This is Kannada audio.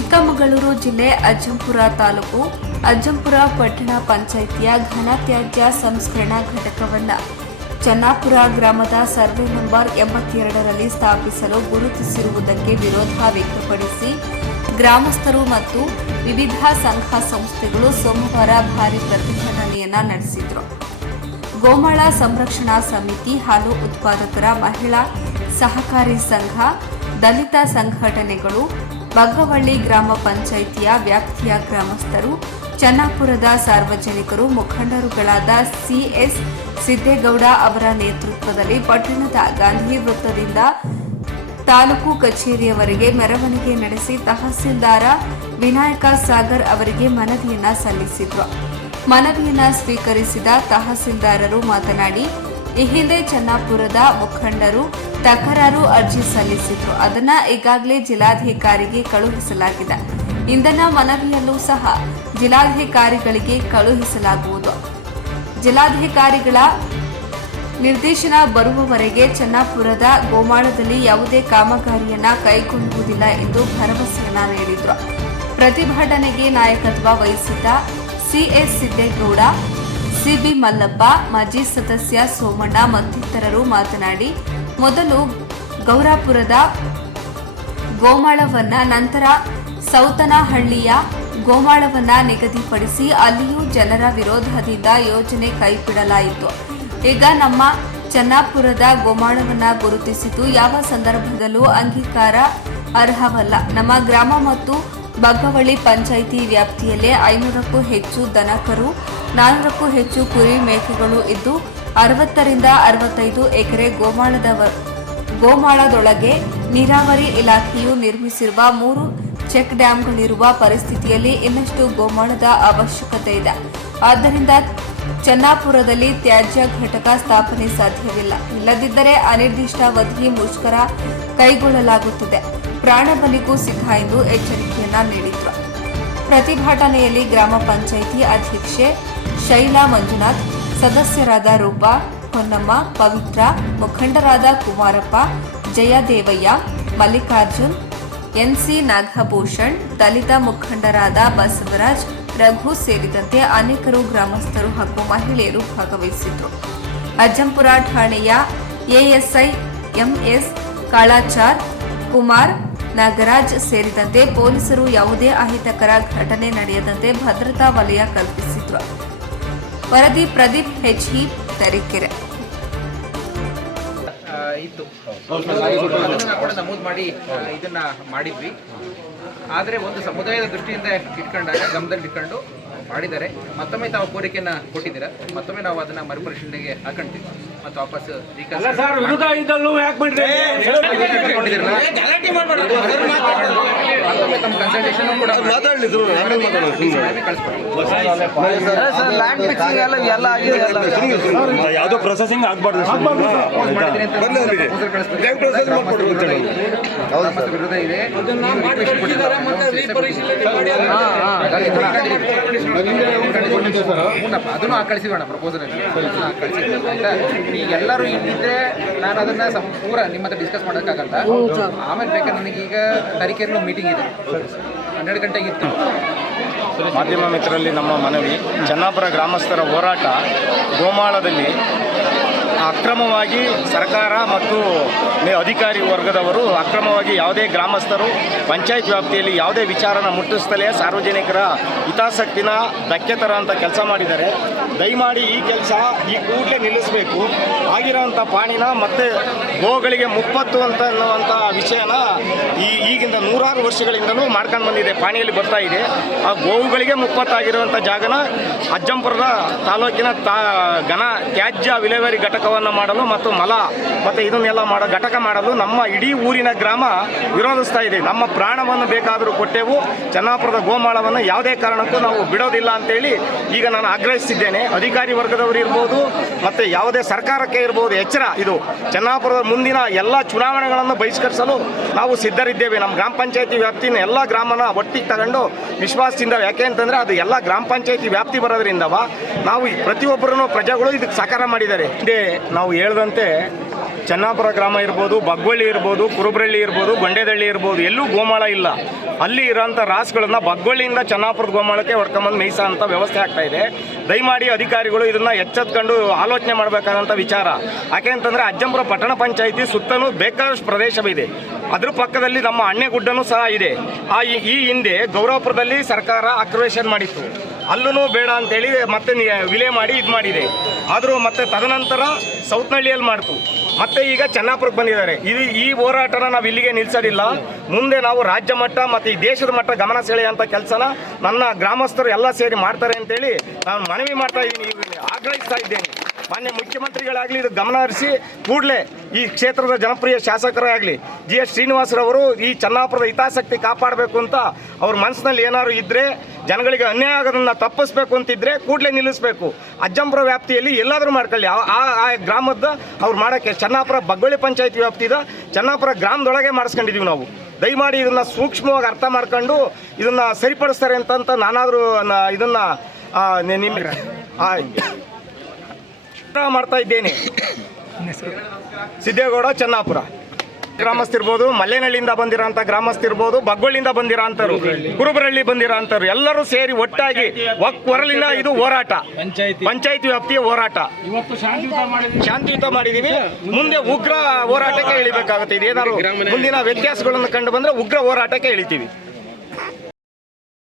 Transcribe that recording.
ಚಿಕ್ಕಮಗಳೂರು ಜಿಲ್ಲೆ ಅಜ್ಜಂಪುರ ತಾಲೂಕು ಅಜ್ಜಂಪುರ ಪಟ್ಟಣ ಪಂಚಾಯಿತಿಯ ಘನತ್ಯಾಜ್ಯ ಸಂಸ್ಕರಣಾ ಘಟಕವನ್ನು ಚನ್ನಾಪುರ ಗ್ರಾಮದ ಸರ್ವೆ ನಂಬರ್ ಎಂಬತ್ತೆರಡರಲ್ಲಿ ಸ್ಥಾಪಿಸಲು ಗುರುತಿಸಿರುವುದಕ್ಕೆ ವಿರೋಧ ವ್ಯಕ್ತಪಡಿಸಿ ಗ್ರಾಮಸ್ಥರು ಮತ್ತು ವಿವಿಧ ಸಂಘ ಸಂಸ್ಥೆಗಳು ಸೋಮವಾರ ಭಾರಿ ಪ್ರತಿಭಟನೆಯನ್ನು ನಡೆಸಿದರು. ಗೋಮಾಳ ಸಂರಕ್ಷಣಾ ಸಮಿತಿ ಹಾಲು ಉತ್ಪಾದಕರ ಮಹಿಳಾ ಸಹಕಾರಿ ಸಂಘ, ದಲಿತ ಸಂಘಟನೆಗಳು ಬಗ್ಗವಳ್ಳಿ ಗ್ರಾಮ ಪಂಚಾಯಿತಿಯ ವ್ಯಾಪ್ತಿಯ ಗ್ರಾಮಸ್ಥರು, ಚನ್ನಾಪುರದ ಸಾರ್ವಜನಿಕರು, ಮುಖಂಡರುಗಳಾದ ಸಿಎಸ್ ಸಿದ್ದೇಗೌಡ ಅವರ ನೇತೃತ್ವದಲ್ಲಿ ಪಟ್ಟಣದ ಗಾಂಧಿ ವೃತ್ತದಿಂದ ತಾಲೂಕು ಕಚೇರಿಯವರೆಗೆ ಮೆರವಣಿಗೆ ನಡೆಸಿ ತಹಸೀಲ್ದಾರ ವಿನಾಯಕ ಸಾಗರ್ ಅವರಿಗೆ ಮನವಿಯನ್ನ ಸಲ್ಲಿಸಿದ್ರು. ಮನವಿಯನ್ನ ಸ್ವೀಕರಿಸಿದ ತಹಸೀಲ್ದಾರರು ಮಾತನಾಡಿ ಈ ಹಿಂದೆ ಚನ್ನಾಪುರದ ಮುಖಂಡರು ತಕರಾರು ಅರ್ಜಿ ಸಲ್ಲಿಸಿದ್ರು. ಅದನ್ನ ಈಗಾಗಲೇ ಜಿಲ್ಲಾಧಿಕಾರಿಗೆ ಕಳುಹಿಸಲಾಗಿದೆ. ಇಂಧನ ಮನವಿಯಲ್ಲೂ ಸಹ ಜಿಲ್ಲಾಧಿಕಾರಿಗಳಿಗೆ ಕಳುಹಿಸಲಾಗುವುದು. ಜಿಲ್ಲಾಧಿಕಾರಿಗಳ ನಿರ್ದೇಶನ ಬರುವವರೆಗೆ ಚನ್ನಾಪುರದ ಗೋಮಾಳದಲ್ಲಿ ಯಾವುದೇ ಕಾಮಗಾರಿಯನ್ನ ಕೈಗೊಳ್ಳುವುದಿಲ್ಲ ಎಂದು ಭರವಸೆಯನ್ನ ನೀಡಿದ್ರು ಪ್ರತಿಭಟನೆಗೆ ನಾಯಕತ್ವ ವಹಿಸಿದ್ದ ಸಿಎಸ್ ಸಿದ್ದೇಗೌಡ ಸಿಬಿ ಮಲ್ಲಪ್ಪ, ಮಾಜಿ ಸದಸ್ಯ ಸೋಮಣ್ಣ ಮತ್ತಿತರರು ಮಾತನಾಡಿ, ಮೊದಲು ಗೌರಾಪುರದ ಗೋಮಾಳವನ್ನ, ನಂತರ ಸೌತನಹಳ್ಳಿಯ ಗೋಮಾಳವನ್ನ ನಿಗದಿಪಡಿಸಿ ಅಲ್ಲಿಯೂ ಜನರ ವಿರೋಧದಿಂದ ಯೋಜನೆ ಕೈಬಿಡಲಾಯಿತು. ಈಗ ನಮ್ಮ ಚೆನ್ನಾಪುರದ ಗೋಮಾಳವನ್ನ ಗುರುತಿಸಿದ್ದು ಯಾವ ಸಂದರ್ಭದಲ್ಲೂ ಅಂಗೀಕಾರ ಅರ್ಹವಲ್ಲ. ನಮ್ಮ ಗ್ರಾಮ ಮತ್ತು ಬಗ್ಗವಳ್ಳಿ ಪಂಚಾಯಿತಿ ವ್ಯಾಪ್ತಿಯಲ್ಲೇ ಐನೂರಕ್ಕೂ ಹೆಚ್ಚು ದನಕರು ನಾನ್ನೂರಕ್ಕೂ ಹೆಚ್ಚು ಕುರಿ ಮೇಕೆಗಳು ಇದ್ದು, ಅರವತ್ತರಿಂದ ಅರವತ್ತೈದು ಎಕರೆ ಗೋಮಾಳದವ, ಗೋಮಾಳದೊಳಗೆ ನೀರಾವರಿ ಇಲಾಖೆಯು ನಿರ್ಮಿಸಿರುವ ಮೂರು ಚೆಕ್ ಡ್ಯಾಂಗಳಿರುವ ಪರಿಸ್ಥಿತಿಯಲ್ಲಿ ಇನ್ನಷ್ಟು ಗೋಮಾಳದ ಅವಶ್ಯಕತೆ ಇದೆ. ಆದ್ದರಿಂದ ಚನ್ನಾಪುರದಲ್ಲಿ ತ್ಯಾಜ್ಯ ಘಟಕ ಸ್ಥಾಪನೆ ಸಾಧ್ಯವಿಲ್ಲ. ಇಲ್ಲದಿದ್ದರೆ ಅನಿರ್ದಿಷ್ಟಾವಧಿ ಮುಷ್ಕರ ಕೈಗೊಳ್ಳಲಾಗುತ್ತದೆ. ಪ್ರಾಣ ಬಲಿಗೂ ಸಿದ್ಧ ಎಂದು ಎಚ್ಚರಿಕೆಯನ್ನ ನೀಡಿದ್ರು. ಪ್ರತಿಭಟನೆಯಲ್ಲಿ ಗ್ರಾಮ ಪಂಚಾಯಿತಿ ಅಧ್ಯಕ್ಷೆ ಶೈಲಾ ಮಂಜುನಾಥ್, ಸದಸ್ಯರಾದ ರೂಪಾ ಹೊನ್ನಮ್ಮ, ಪವಿತ್ರ, ಮುಖಂಡರಾದ ಕುಮಾರಪ್ಪ, ಜಯದೇವಯ್ಯ, ಮಲ್ಲಿಕಾರ್ಜುನ್, ಎನ್ಸಿ ನಾಗಭೂಷಣ್, ದಲಿತ ಮುಖಂಡರಾದ ಬಸವರಾಜ್, ರಘು ಸೇರಿದಂತೆ ಅನೇಕರು ಗ್ರಾಮಸ್ಥರು ಹಾಗೂ ಮಹಿಳೆಯರು ಭಾಗವಹಿಸಿದ್ರು. ಅಜ್ಜಂಪುರ ಠಾಣೆಯ ಎಎಸ್ಐ ಎಂಎಸ್ ಕಾಳಾಚಾರ್ ಕುಮಾರ್ ನಾಗರಾಜ್ ಸೇರಿದಂತೆ ಪೊಲೀಸರು ಯಾವುದೇ ಅಹಿತಕರ ಘಟನೆ ನಡೆಯದಂತೆ ಭದ್ರತಾ ವಲಯ ಕಲ್ಪಿಸಿದ್ರು. ವರದಿ ಪ್ರದೀಪ್ ಹೆಚ್ಇ ತರೀಕೆರೆ. ಇತ್ತು. ನಮೂದು ಮಾಡಿ ಇದನ್ನ ಮಾಡಿದ್ವಿ. ಆದರೆ ಒಂದು ಸಮುದಾಯದ ದೃಷ್ಟಿಯಿಂದ ಇಟ್ಕೊಂಡಾಗ, ಗಮನದಲ್ಲಿ ಇಟ್ಕೊಂಡು ಮಾಡಿದ್ದಾರೆ. ಮತ್ತೊಮ್ಮೆ ತಾವು ಕೋರಿಕೆಯನ್ನು ಕೊಟ್ಟಿದ್ದೀರಾ? ಮತ್ತೊಮ್ಮೆ ನಾವು ಅದನ್ನ ಮರುಪರಿಶೀಲನೆಗೆ ಹಾಕೊಂತೀವಿ ಮತ್ತು ವಾಪಸ್ ಸರ್ ವಿರುದ್ಧ ಇದ್ದಲ್ಲೂ ಯಾಕೆ ಯಾವುದೋ ಪ್ರೊಸೆಸಿಂಗ್ ಆಗ್ಬಾರ್ದು ಇದೆ ಅದನ್ನು ಆ ಕಳಿಸಿಗೋಣ ಪ್ರಪೋಸಲ್ ಕಳಿಸಿ ಆಯ್ತಾ ಎಲ್ಲರೂ ಇಲ್ಲಿದ್ರೆ ನಾನು ಅದನ್ನ ಪೂರ ನಿಮ್ಮ ಹತ್ರ ಡಿಸ್ಕಸ್ ಮಾಡೋಕ್ಕಾಗಲ್ಲ. ಆಮೇಲೆ ಬೇಕಾದ್ರೆ ನನಗೀಗ ತರೀಕೆರೆಲ್ಲೂ ಮೀಟಿಂಗ್ ಇದೆ. ಹನ್ನೆರಡು ಗಂಟೆಗೆ ಇತ್ತು. ಮಾಧ್ಯಮ ಮಿತ್ರರಲ್ಲಿ ನಮ್ಮ ಮನವಿ. ಚನ್ನಾಪುರ ಗ್ರಾಮಸ್ಥರ ಹೋರಾಟ ಗೋಮಾಳದಲ್ಲಿ ಅಕ್ರಮವಾಗಿ ಸರ್ಕಾರ ಮತ್ತು ಅಧಿಕಾರಿ ವರ್ಗದವರು ಅಕ್ರಮವಾಗಿ ಯಾವುದೇ ಗ್ರಾಮಸ್ಥರು ಪಂಚಾಯತ್ ವ್ಯಾಪ್ತಿಯಲ್ಲಿ ಯಾವುದೇ ವಿಚಾರನ ಮುಟ್ಟಿಸ್ತಲೇ ಸಾರ್ವಜನಿಕರ ಹಿತಾಸಕ್ತಿನ ಧಕ್ಕೆ ತರೋಂಥ ಕೆಲಸ ಮಾಡಿದ್ದಾರೆ. ದಯಮಾಡಿ ಈ ಕೆಲಸ ಈ ಕೂಡಲೇ ನಿಲ್ಲಿಸಬೇಕು. ಆಗಿರೋವಂಥ ಪಾಣಿನ ಮತ್ತೆ ಗೋಗಳಿಗೆ ಮುಪ್ಪತ್ತು ಅಂತ ಅನ್ನುವಂಥ ವಿಷಯನ ಈ ಈಗಿಂದ ನೂರಾರು ವರ್ಷಗಳಿಂದಲೂ ಮಾಡ್ಕೊಂಡು ಬಂದಿದೆ, ಪಾಣಿಯಲ್ಲಿ ಬರ್ತಾ ಇದೆ. ಆ ಗೋವುಗಳಿಗೆ ಮುಪ್ಪತ್ತಾಗಿರುವಂಥ ಜಾಗನ ಅಜ್ಜಂಪುರದ ತಾಲೂಕಿನ ತಾ ಘನ ತ್ಯಾಜ್ಯ ವಿಲೇವಾರಿ ಘಟಕವನ್ನು ಮಾಡಲು ಮತ್ತು ಮಲ ಮತ್ತು ಇದನ್ನೆಲ್ಲ ಮಾಡೋ ಘಟಕ ಮಾಡಲು ನಮ್ಮ ಇಡೀ ಊರಿನ ಗ್ರಾಮ ವಿರೋಧಿಸ್ತಾ ಇದೆ. ನಮ್ಮ ಪ್ರಾಣವನ್ನು ಬೇಕಾದರೂ ಕೊಟ್ಟೆವು. ಚೆನ್ನಾಪುರದ ಗೋಮಾಳವನ್ನು ಯಾವುದೇ ಕಾರಣಕ್ಕೂ ನಾವು ಬಿಡೋದಿಲ್ಲ ಅಂತೇಳಿ ಈಗ ನಾನು ಆಗ್ರಹಿಸಿದ್ದೇನೆ ಅಧಿಕಾರಿ ವರ್ಗದವರು ಇರ್ಬೋದು ಮತ್ತು ಯಾವುದೇ ಸರ್ಕಾರಕ್ಕೆ ಇರ್ಬೋದು ಎಚ್ಚರ ಇದು. ಚೆನ್ನಾಪುರದ ಮುಂದಿನ ಎಲ್ಲ ಚುನಾವಣೆಗಳನ್ನು ಬಹಿಷ್ಕರಿಸಲು ನಾವು ಸಿದ್ಧರಿದ್ದೇವೆ. ನಮ್ಮ ಗ್ರಾಮ ಪಂಚಾಯತಿ ವ್ಯಾಪ್ತಿನ ಎಲ್ಲ ಗ್ರಾಮನ ಒಟ್ಟಿಗೆ ತಗೊಂಡು ವಿಶ್ವಾಸದಿಂದ ಯಾಕೆ ಅಂತಂದರೆ ಅದು ಎಲ್ಲ ಗ್ರಾಮ ಪಂಚಾಯತಿ ವ್ಯಾಪ್ತಿ ಬರೋದ್ರಿಂದವ ನಾವು ಪ್ರತಿಯೊಬ್ಬರೂ ಪ್ರಜೆಗಳು ಇದಕ್ಕೆ ಸಹಕಾರ ಮಾಡಿದ್ದಾರೆ. ಹಿಂದೆ ನಾವು ಹೇಳ್ದಂತೆ ಚೆನ್ನಾಪುರ ಗ್ರಾಮ ಇರ್ಬೋದು, ಬಗ್ಗೊಳ್ಳಿ ಇರ್ಬೋದು, ಕುರುಬ್ರಳ್ಳಿ ಇರ್ಬೋದು, ಗೊಂಡೆದಳ್ಳಿ ಇರ್ಬೋದು, ಎಲ್ಲೂ ಗೋಮಾಳ ಇಲ್ಲ. ಅಲ್ಲಿ ಇರೋಂಥ ರಾಸುಗಳನ್ನ ಬಗ್ಗೊಳ್ಳಿಯಿಂದ ಚೆನ್ನಾಪುರದ ಗೋಮಾಳಕ್ಕೆ ಹೊಡ್ಕೊಂಬಂದು ಮೇಯಿಸೋ ಅಂತ ವ್ಯವಸ್ಥೆ ಆಗ್ತಾ ಇದೆ. ದಯಮಾಡಿ ಅಧಿಕಾರಿಗಳು ಇದನ್ನ ಎಚ್ಚೆತ್ಕೊಂಡು ಆಲೋಚನೆ ಮಾಡಬೇಕಾದಂಥ ವಿಚಾರ. ಯಾಕೆ ಅಂತಂದ್ರೆ ಅಜ್ಜಂಪುರ ಪಟ್ಟಣ ಪಂಚಾಯಿತಿ ಸುತ್ತಲೂ ಬೇಕಾದಷ್ಟು ಪ್ರದೇಶವಿದೆ. ಅದ್ರ ಪಕ್ಕದಲ್ಲಿ ನಮ್ಮ ಅಣ್ಣೆಗುಡ್ಡನೂ ಸಹ ಇದೆ. ಆ ಈ ಹಿಂದೆ ಗೌರವಪುರದಲ್ಲಿ ಸರ್ಕಾರ ಅಕ್ರವೇಷನ್ ಮಾಡಿತ್ತು. ಅಲ್ಲೂ ಬೇಡ ಅಂತೇಳಿ ಮತ್ತೆ ವಿಲೆ ಮಾಡಿ ಇದು ಮಾಡಿದೆ. ಆದರೂ ಮತ್ತೆ ತದನಂತರ ಸೌತ್ನಹಳ್ಳಿಯಲ್ಲಿ ಮಾಡ್ತು. ಮತ್ತೆ ಈಗ ಚೆನ್ನಾಪುರಕ್ಕೆ ಬಂದಿದ್ದಾರೆ. ಇದು ಈ ಹೋರಾಟನ ನಾವು ಇಲ್ಲಿಗೆ ನಿಲ್ಲಿಸೋದಿಲ್ಲ ಮುಂದೆ ನಾವು ರಾಜ್ಯ ಮಟ್ಟ ಮತ್ತು ಈ ದೇಶದ ಮಟ್ಟ ಗಮನ ಸೆಳೆಯುವಂಥ ಕೆಲಸನ ನನ್ನ ಗ್ರಾಮಸ್ಥರು ಎಲ್ಲ ಸೇರಿ ಮಾಡ್ತಾರೆ ಅಂತೇಳಿ ನಾನು ಮನವಿ ಮಾಡ್ತಾ ಇದ್ದೀನಿ. ಆಗ್ರಹಿಸ್ತಾ ಇದ್ದೇನೆ. ಮಾನ್ಯ ಮುಖ್ಯಮಂತ್ರಿಗಳಾಗಲಿ ಇದು ಗಮನ ಹರಿಸಿ ಕೂಡಲೇ ಈ ಕ್ಷೇತ್ರದ ಜನಪ್ರಿಯ ಶಾಸಕರೇ ಆಗಲಿ ಜಿ ಎಸ್ ಶ್ರೀನಿವಾಸರವರು ಈ ಚನ್ನಾಪುರದ ಹಿತಾಸಕ್ತಿ ಕಾಪಾಡಬೇಕು ಅಂತ ಅವ್ರ ಮನಸ್ಸಿನಲ್ಲಿ ಏನಾದ್ರು ಇದ್ದರೆ ಜನಗಳಿಗೆ ಅನ್ಯಾಯ ಆಗೋದನ್ನು ತಪ್ಪಿಸ್ಬೇಕು ಅಂತಿದ್ರೆ ಕೂಡಲೇ ನಿಲ್ಲಿಸಬೇಕು. ಅಜ್ಜಂಪುರ ವ್ಯಾಪ್ತಿಯಲ್ಲಿ ಎಲ್ಲಾದರೂ ಮಾಡ್ಕೊಳ್ಳಿ. ಆ- ಆ ಗ್ರಾಮದ ಅವ್ರು ಮಾಡೋಕ್ಕೆ ಚನ್ನಾಪುರ ಬಗ್ಗೊಳ್ಳಿ ಪಂಚಾಯತಿ ವ್ಯಾಪ್ತಿದ ಚನ್ನಾಪುರ ಗ್ರಾಮದೊಳಗೆ ಮಾಡಿಸ್ಕೊಂಡಿದ್ದೀವಿ ನಾವು. ದಯಮಾಡಿ ಇದನ್ನು ಸೂಕ್ಷ್ಮವಾಗಿ ಅರ್ಥ ಮಾಡ್ಕೊಂಡು ಇದನ್ನು ಸರಿಪಡಿಸ್ತಾರೆ ಅಂತಂತ ನಾನಾದರೂ ಇದನ್ನು ನಿಮ್ಮ ಆ, ಮಾಡ್ತಾ ಇದ್ದೇನೆ. ಸಿದ್ದೇಗೌಡ ಚೆನ್ನಾಪುರ. ಗ್ರಾಮಸ್ಥಿರ್ಬೋದು ಮಲ್ಲೇನಹಳ್ಳಿಯಿಂದ ಬಂದಿರೋಂಥ ಗ್ರಾಮಸ್ಥಿರ್ಬೋದು ಬಗ್ಗೊಳ್ಳಿಯಿಂದ ಬಂದಿರೋಂಥವ್ರು ಬಂದಿರೋ ಬಂದಿರೋಂಥವ್ರು ಎಲ್ಲರೂ ಸೇರಿ ಒಟ್ಟಾಗಿ ಒಕ್ ಹೊರಲಿನ ಇದು ಹೋರಾಟ. ಪಂಚಾಯತಿ. ವ್ಯಾಪ್ತಿಯ ಹೋರಾಟ. ಶಾಂತಿಯುತ ಮಾಡಿದೀವಿ. ಮುಂದೆ ಉಗ್ರ ಹೋರಾಟಕ್ಕೆ ಇಳಿಬೇಕಾಗುತ್ತೆ. ಇದೇನಾದ್ರು ಮುಂದಿನ ವ್ಯತ್ಯಾಸಗಳನ್ನು ಕಂಡು ಬಂದ್ರೆ ಉಗ್ರ ಹೋರಾಟಕ್ಕೆ ಇಳಿತೀವಿ.